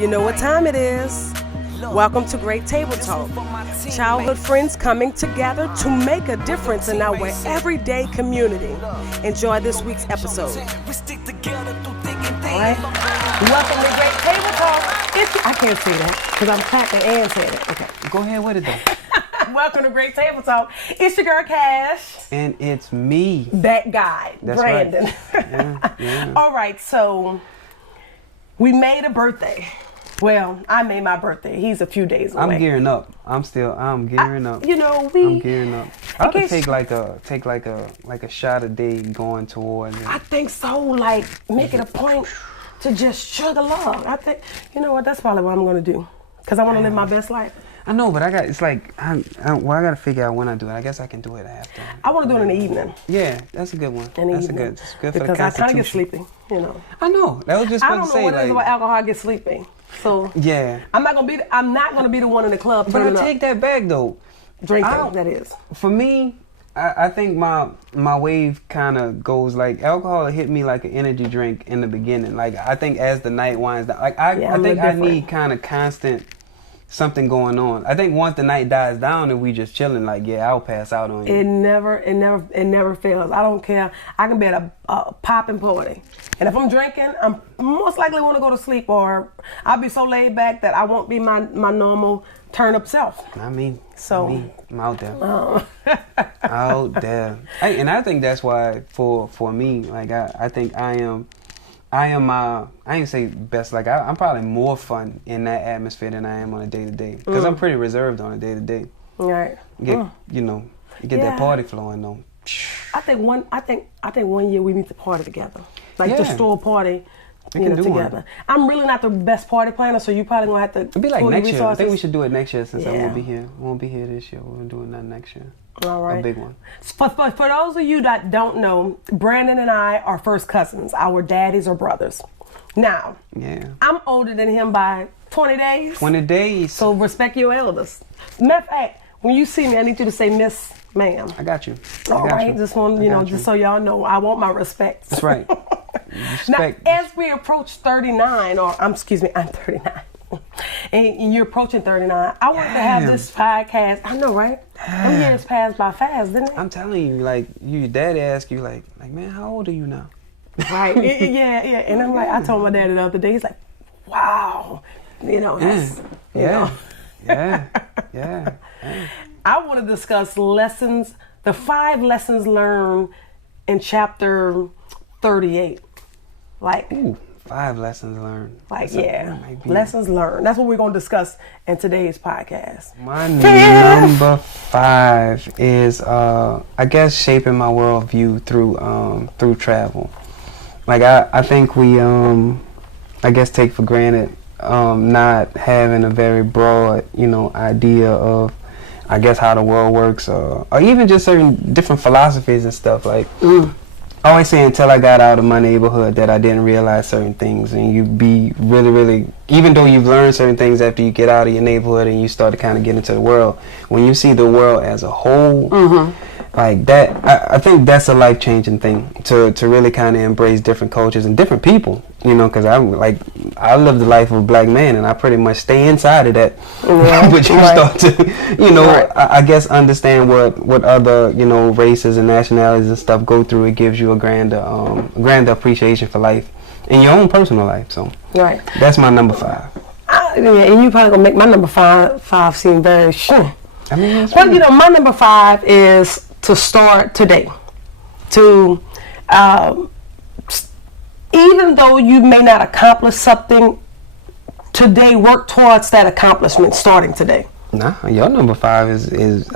You know what time it is. Welcome to Gr8TableTalk. Childhood friends coming together to make a difference in our everyday community. Enjoy this week's episode. All right. Welcome to Gr8TableTalk. I can't say that because I'm clapping and saying it. Okay. Go ahead with it though. Welcome to Gr8TableTalk. It's your girl Cash. And it's me. That guy, That's Brandon. Right. Yeah. All right, so we made a birthday. Well, I made my birthday. He's a few days away. I'm gearing up. I'm gearing up. You know, I'm gearing up. I could take like a shot a day going towards it. I think so. Like, make it a point to just chug along. I think, you know what? That's probably what I'm gonna do, because I want to live my best life. I know, but I got to figure out when I do it. I guess I can do it after. I want to do it in the evening. Yeah, that's a good one. It's good for the constitution. I kind of get sleepy, you know. I know. That was just what to say. I don't know what it is about alcohol. I get sleepy. So yeah, I'm not gonna be the one in the club. But I take that back though. Drinking, that is. For me, I think my wave kind of goes like alcohol hit me like an energy drink in the beginning. Like I think as the night winds down, like I think I need kind of constant something going on. I think once the night dies down and we just chilling, like I'll pass out on you. It never fails. I don't care. I can be at a popping party, and if I'm drinking, I'm most likely want to go to sleep, or I'll be so laid back that I won't be my normal turn up self. I'm out there. Out there. And I think that's why for me, like I think I am my, I ain't say best, like I'm probably more fun in that atmosphere than I am on a day-to-day. Because I'm pretty reserved on a day-to-day. Right. Get that party flowing though. I think one year we need to party together. Like just throw a party together. One. I'm really not the best party planner, so you probably gonna have to. It'll be like next year. I think we should do it next year since I won't be here. Won't be here this year. We're doing that next year. All right. A big one. For those of you that don't know, Brandon and I are first cousins. Our daddies are brothers. Now, I'm older than him by 20 days. 20 days. So respect your elders. Matter of fact, when you see me, I need you to say Miss Ma'am. I got you. All right. Just want just so y'all know, I want my respect. That's right. Now, as we approach 39, I'm 39. And you're approaching 39. I wanted to have this podcast. I know, right? Them years passed by fast, didn't they? I'm telling you, like, your daddy asked you, like, man, how old are you now? Right. Yeah. And I'm like, I told my daddy the other day, he's like, wow. That's, Yeah. I want to discuss the 5 lessons learned in chapter 38. Like, ooh. 5 lessons learned. Like, lessons learned. That's what we're going to discuss in today's podcast. My number 5 is, I guess, shaping my worldview through travel. Like, I think we, I guess, take for granted not having a very broad, idea of, I guess, how the world works, or even just certain different philosophies and stuff. Like, I always say until I got out of my neighborhood that I didn't realize certain things, and you be really, really, even though you've learned certain things after you get out of your neighborhood and you start to kind of get into the world, when you see the world as a whole, like that, I think that's a life-changing thing to really kind of embrace different cultures and different people, because I live the life of a black man and I pretty much stay inside of that, but you start to, I guess understand what other, races and nationalities and stuff go through. It gives you a grander appreciation for life in your own personal life. So that's my number 5. And you probably gonna make my number five seem very sure. I mean, my number 5 is to start today. To even though you may not accomplish something today, work towards that accomplishment starting today. Nah, your number 5 is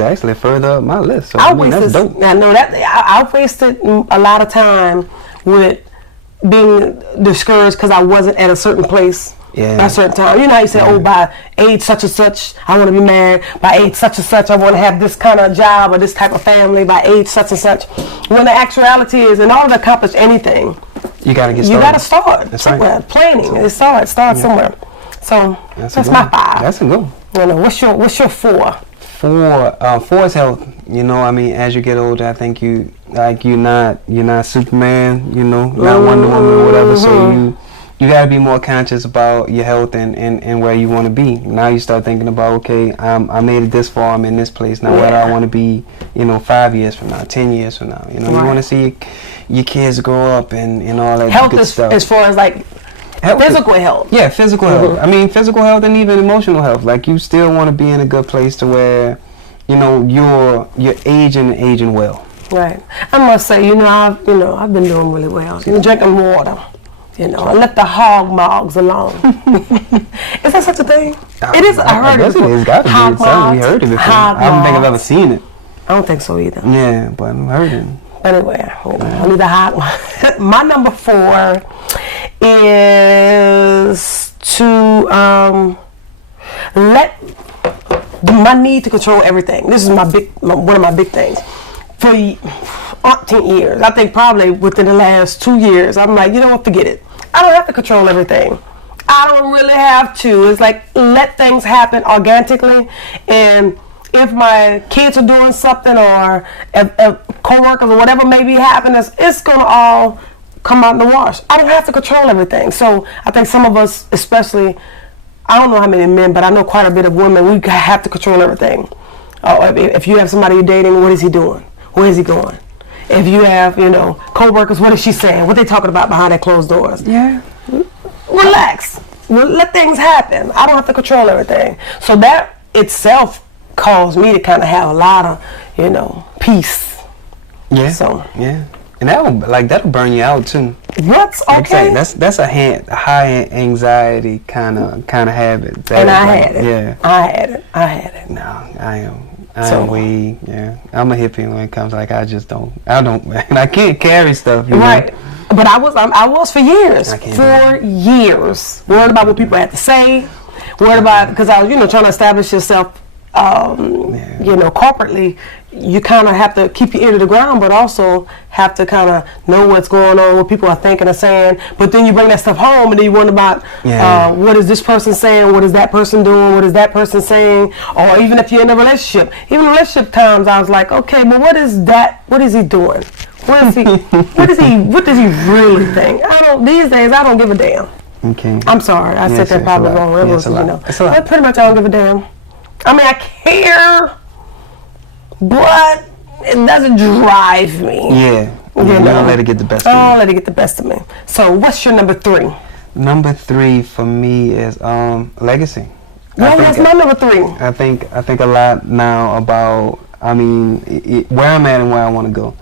actually further up my list. So that's dope. I know that I wasted a lot of time with being discouraged because I wasn't at a certain place. At a certain time. You know how you say, by age such and such, I want to be married. By age such and such, I want to have this kind of job or this type of family. By age such and such. When the actuality is, in order to accomplish anything, you got to get started. You got to start somewhere. Right. Planning. Start somewhere. So that's my 5. That's a good one. What's your 4? 4 is health. As you get older, I think you're not Superman, not Wonder Woman or whatever. So you got to be more conscious about your health and where you want to be. Now you start thinking about, okay, I made it this far, I'm in this place. Now where do I want to be, 5 years from now, 10 years from now? You want to see your kids grow up and all that health good stuff. As far as like physical health. Yeah, physical health. I mean, physical health and even emotional health. Like, you still want to be in a good place to where, you're aging well. Right. I must say, I've been doing really well. Drinking water. I let the hog mogs alone. Is that such a thing? It is. I heard it before. It's got to be. We heard it before. I don't think I've ever seen it. I don't think so either. Yeah, but I've heard it. Anyway, I need the hot one. My number 4 is to let my need to control everything. This is one of my big things. For 18 years, I think probably within the last 2 years, I'm like, forget it. I don't have to control everything. I don't really have to. It's like, let things happen organically, and if my kids are doing something or if co-workers or whatever may be happening, it's going to all come out in the wash. I don't have to control everything. So I think some of us, especially, I don't know how many men, but I know quite a bit of women, we have to control everything. If you have somebody you're dating, what is he doing? Where is he going? If you have, co-workers, what is she saying? What they talking about behind their closed doors? Yeah. Relax. Let things happen. I don't have to control everything. So that itself caused me to kind of have a lot of, peace. Yeah. So. Yeah. And that'll burn you out too. What's okay? That's a high anxiety kind of habit. And I had it. Yeah. I had it. No, I am weak. Yeah. I'm a hippie when it comes I don't, and I can't carry stuff. Right. But I was for years. Worried about what people had to say. Worried about, because I was, trying to establish yourself, corporately. You kind of have to keep your ear to the ground, but also have to kind of know what's going on, what people are thinking or saying. But then you bring that stuff home, and then you wonder about what is this person saying, what is that person doing, what is that person saying, or even if you're in a relationship. Even in relationship times, I was like, okay, but what is that? What is he doing? What is he? What does he really think? These days, I don't give a damn. Okay. I'm sorry, I said that probably wrong. It's a lot. But pretty much I don't give a damn. I mean, I care, but it doesn't drive me. Yeah. You don't let it get the best of you. Don't let it get the best of me. So what's your number 3? Number 3 for me is legacy. Well, that's my number 3. I think a lot now about, where I'm at and where I want to go.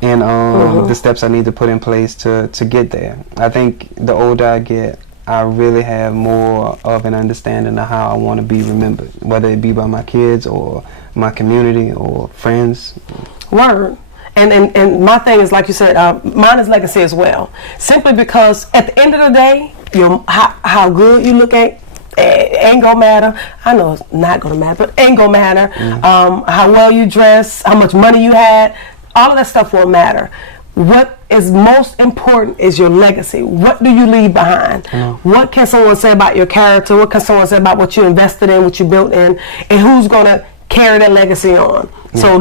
And the steps I need to put in place to get there. I think the older I get, I really have more of an understanding of how I want to be remembered, whether it be by my kids or my community or friends. Word. And my thing is, like you said, mine is legacy as well. Simply because at the end of the day, how good you look ain't gonna matter. I know it's not gonna matter, but ain't gonna matter. How well you dress, how much money you had, all of that stuff won't matter. What is most important is your legacy. What do you leave behind? What can someone say about your character? What can someone say about what you invested in, what you built in, and who's gonna carry that legacy on? So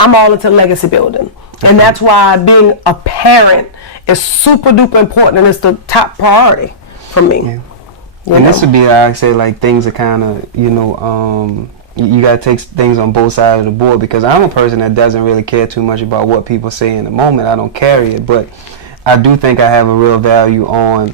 I'm all into legacy building, and that's why being a parent is super duper important, and it's the top priority for me. And this would be, I say, like, things are kind of, you got to take things on both sides of the board, because I'm a person that doesn't really care too much about what people say in the moment. I don't carry it, but I do think I have a real value on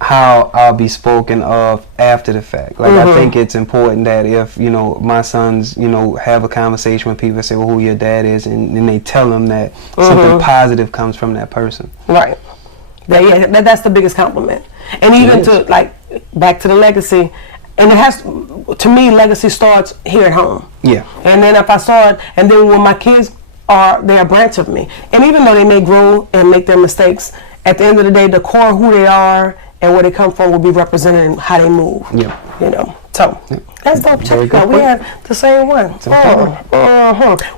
how I'll be spoken of after the fact. Like, I think it's important that if, my sons, have a conversation with people and say, well, who your dad is, and then they tell them that something positive comes from that person. Right. That's the biggest compliment. And even to, like, back to the legacy, and it has, to me, legacy starts here at home. Yeah. And then if I start, and then when my kids they're a branch of me. And even though they may grow and make their mistakes, at the end of the day, the core of who they are and where they come from will be represented in how they move. Yeah. So that's dope. Check it out. We have the same one.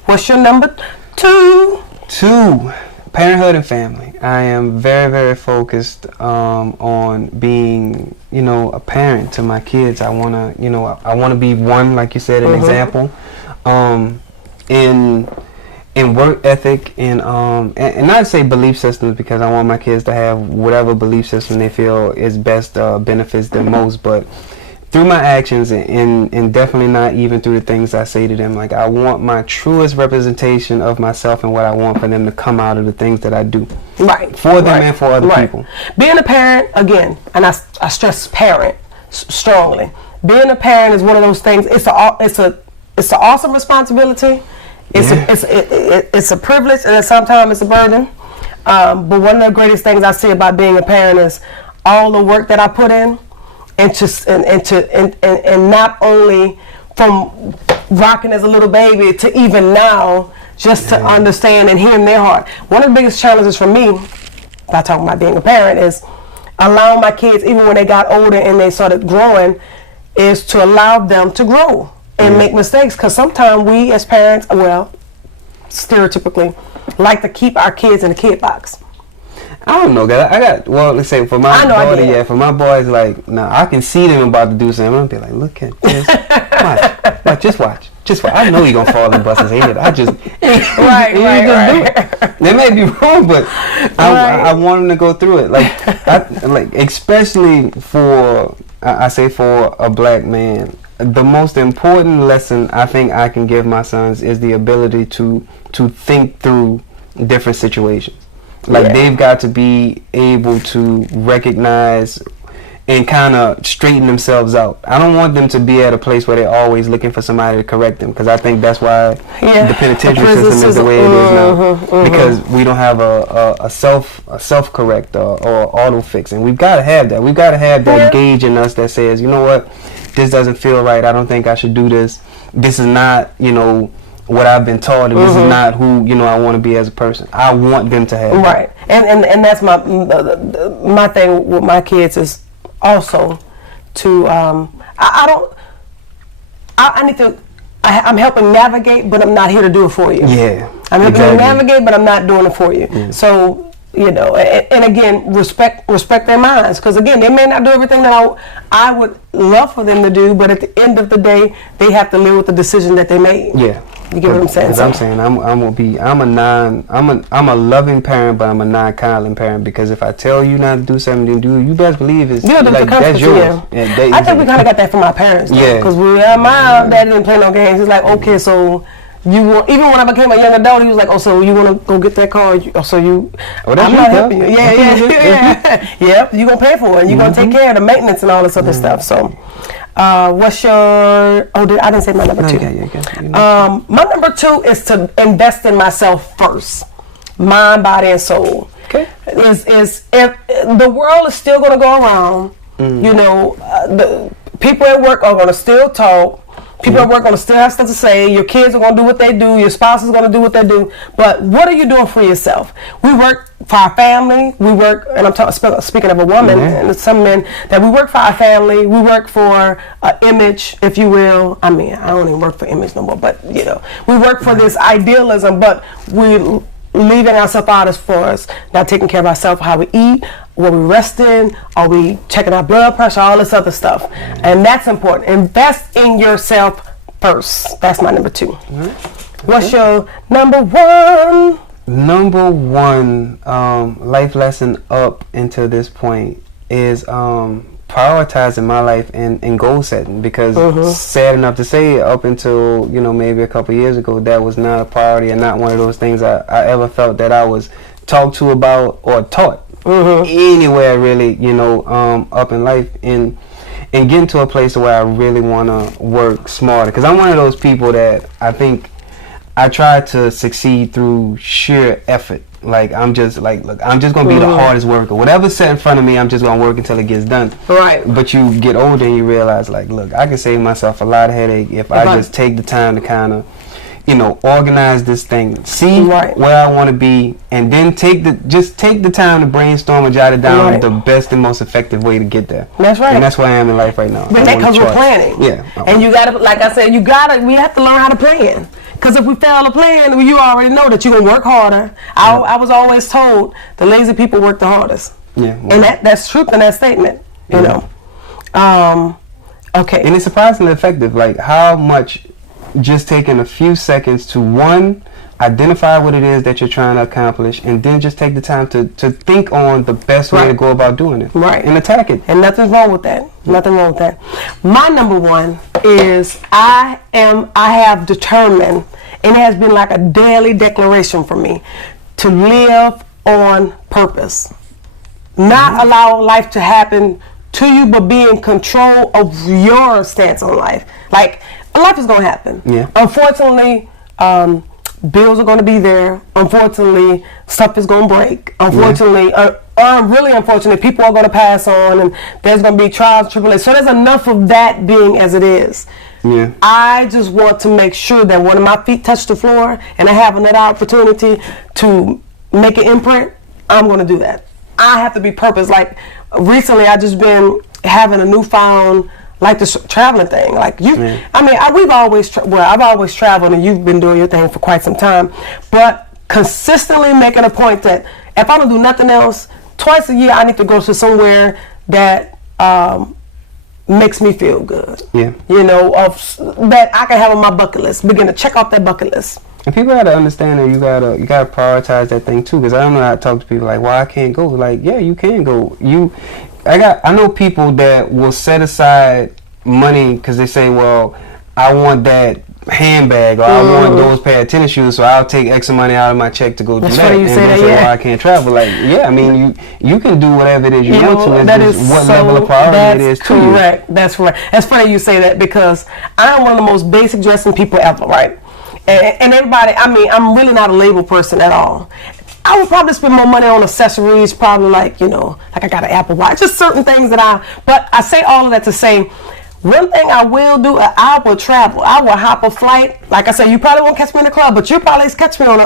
What's your number 2? 2. Parenthood and family. I am very, very focused on being, a parent to my kids. I want to, I want to be one, like you said, an example. And in work ethic and not to say belief systems, because I want my kids to have whatever belief system they feel is best benefits them most, but through my actions and definitely not even through the things I say to them. Like, I want my truest representation of myself and what I want for them to come out of the things that I do. Right. For them and for other people. Being a parent, again, and I stress parent strongly. Being a parent is one of those things. It's an awesome responsibility. It's a privilege, and sometimes it's a burden. But one of the greatest things I see about being a parent is all the work that I put in. And not only from rocking as a little baby to even now, just to understand and hearing their heart. One of the biggest challenges for me, by talking about being a parent, is allowing my kids, even when they got older and they started growing, is to allow them to grow and make mistakes. Because sometimes we as parents, well, stereotypically, like to keep our kids in a kid box. I don't know, guys. Let's say for my daughter, for my boys, like, now I can see them about to do something. I'm gonna be like, look at this. Watch. I know you're gonna fall and bust his head. Right. They may be wrong, but I want them to go through it. Like especially for, I say for a black man, the most important lesson I think I can give my sons is the ability to think through different situations. Like, they've got to be able to recognize and kind of straighten themselves out. I don't want them to be at a place where they're always looking for somebody to correct them, because I think that's why the penitentiary system is the way it is now. Because we don't have a self correct or auto fix, and we've got to have that. We've got to have that gauge in us that says, you know what, this doesn't feel right. I don't think I should do this. This is not, what I've been taught, and this is not who I want to be as a person. I want them to have that. And that's my thing with my kids is also to I'm helping navigate, but I'm not here to do it for you. I'm helping you navigate, but I'm not doing it for you. So and again, respect their minds, because again, they may not do everything that I would love for them to do, but at the end of the day, they have to live with the decision that they made. You get what I'm saying? I'm saying I'm a loving parent, but I'm a non-coddling parent, because if I tell you not to do something, you best believe it's like that's yours. I think we kind of got that from our parents, because my dad didn't play no games. He's like, okay, so you want, even when I became a young adult, he was like, oh, so you want to go get that car? I'm not helping you. Yep, you're going to pay for it, and you're going to take care of the maintenance and all this other stuff. So what's your, I didn't say my number two. My number two is to invest in myself first. Mind, body, and soul. Okay. If the world is still going to go around, the people at work are going to still talk. People at work are going to still have stuff to say. Your kids are going to do what they do. Your spouse is going to do what they do. But what are you doing for yourself? We work for our family. We work, and I'm speaking of a woman and some men, that we work for our family. We work for an image, if you will. I mean, I don't even work for image no more, but, we work for this idealism, but we're leaving ourselves out as far as not taking care of ourselves, how we eat, what we rest in, are we checking our blood pressure, all this other stuff. And that's important. Invest in yourself first. That's my number two. What's your number one? Number one life lesson up until this point is prioritizing my life and goal setting, because sad enough to say, up until maybe a couple years ago, that was not a priority and not one of those things I ever felt that I was talked to about or taught anywhere really, up in life, and getting to a place where I really want to work smarter, because I'm one of those people that I think I try to succeed through sheer effort. Like, I'm just like, look, I'm just going to be the hardest worker. Whatever's set in front of me, I'm just going to work until it gets done. Right. But you get older and you realize, like, look, I can save myself a lot of headache if I just take the time to kind of, organize this thing, see where I want to be, and then take the time to brainstorm and jot it down the best and most effective way to get there. That's right. And that's where I am in life right now. But that comes with planning. Yeah. And you got to, like I said, we have to learn how to plan. Because if we fail to plan, you already know that you're going to work harder. I was always told the lazy people work the hardest. Yeah. And that's truth in that statement, Okay. And it's surprisingly effective, like how much just taking a few seconds to, one, identify what it is that you're trying to accomplish, and then just take the time to think on the best way to go about doing it. Right. And attack it. And nothing's wrong with that. Nothing wrong with that. My number one is I have determined, and it has been like a daily declaration for me, to live on purpose. Not allow life to happen to you, but be in control of your stance on life. Like, life is going to happen. Yeah. Unfortunately, bills are going to be there. Unfortunately, stuff is going to break. Unfortunately, really unfortunately, people are going to pass on, and there's going to be trials, tribulations. So there's enough of that being as it is. Yeah. I just want to make sure that when my feet touch the floor and I have another opportunity to make an imprint, I'm going to do that. I have to be purpose. Like, recently, I just been having a newfound, like, this traveling thing. Like, I mean, I've always traveled, and you've been doing your thing for quite some time. But consistently making a point that if I don't do nothing else, twice a year I need to go to somewhere that makes me feel good. Yeah. You know, that I can have on my bucket list. Begin to check off that bucket list. And people gotta understand that you gotta prioritize that thing too. Because I don't know how to talk to people like, "Well, I can't go." Like, yeah, you can go. I know people that will set aside money because they say, "Well, I want that handbag, or I want those pair of tennis shoes, so I'll take extra money out of my check to go do that." And they say, "Well, I can't travel." Like, yeah, I mean, you can do whatever it is you want to. That is is what level of priority it is to you. Correct. That's correct. It's funny you say that, because I'm one of the most basic dressing people ever, right? And everybody, I mean, I'm really not a label person at all. I would probably spend more money on accessories, probably like I got an Apple Watch, just certain things but I say all of that to say, one thing I will do, I will travel. I will hop a flight. Like I said, you probably won't catch me in the club, but you'll probably catch me on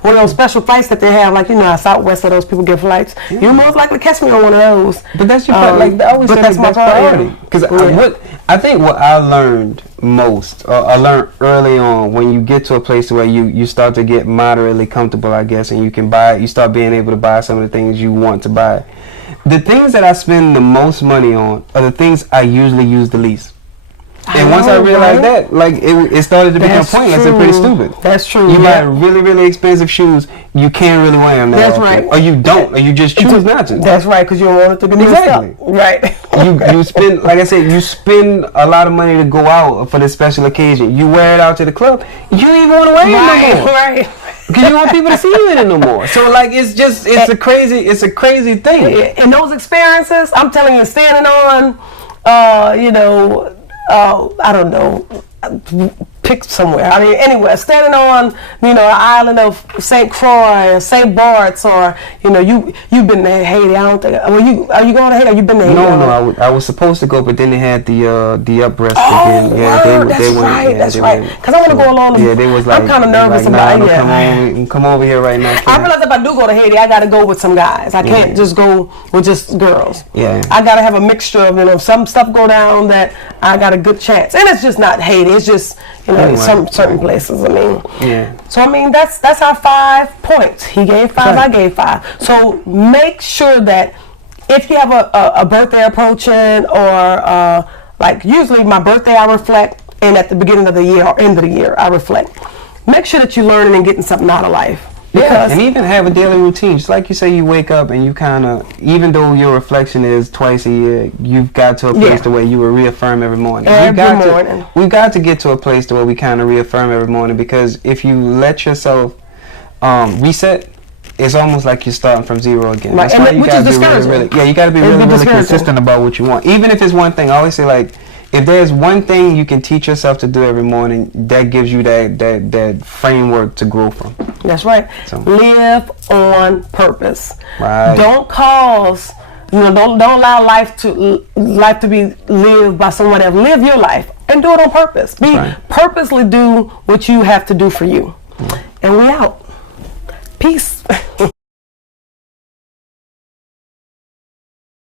one of those special flights that they have, like, Southwest of those people get flights. Yeah. You'll most likely catch me on one of those. But that's your like I always say, that's my priority. Because I think what I learned most, I learned early on, when you get to a place where you start to get moderately comfortable, I guess, and you start being able to buy some of the things you want to buy. The things that I spend the most money on are the things I usually use the least. And once I realized that, like, it started to become pointless and pretty stupid. That's true. You buy really, really expensive shoes, you can't really wear them that often. Right. Or you don't, or you just choose not to. That's right, because you don't want it to be messed up. Right. You spend, like I said, you spend a lot of money to go out for this special occasion. You wear it out to the club, you don't even want to wear it no more. Right. Because you don't want people to see you in it no more. So, like, it's a crazy thing. In those experiences, I'm telling you, standing on, I don't know, pick somewhere. I mean, anywhere. Standing on, an island of St. Croix or St. Bart's, or you've been to Haiti. I don't think. Are you going to Haiti? Or you been to Haiti? No. I was supposed to go, but then they had the uprest again. Yeah, that's right. Because I want to go along. Yeah, they was like, I'm kind of nervous about it. Come over here right now. I realize if I do go to Haiti, I got to go with some guys. I can't just go with just girls. Yeah. I got to have a mixture of some stuff go down that I got a good chance. And it's just not Haiti. It's just some certain places. I mean, yeah. So I mean, that's our 5 points. He gave 5. I gave 5. So make sure that if you have a birthday approaching, or like usually my birthday I reflect, and at the beginning of the year or end of the year I reflect. Make sure that you're learning and getting something out of life. Yeah, and even have a daily routine. Just like you say, you wake up and you kind of, even though your reflection is twice a year, you've got to a place to where you will reaffirm every morning. We've got to get to a place to where we kind of reaffirm every morning, because if you let yourself reset, it's almost like you're starting from zero again. Right. That's why you got to be you got to be really consistent about what you want. Even if it's one thing, I always say, like, if there's one thing you can teach yourself to do every morning, that gives you that framework to grow from. That's right. So. Live on purpose. Right. Don't don't allow life to be lived by someone else. Live your life and do it on purpose. Purposely do what you have to do for you. And we out. Peace.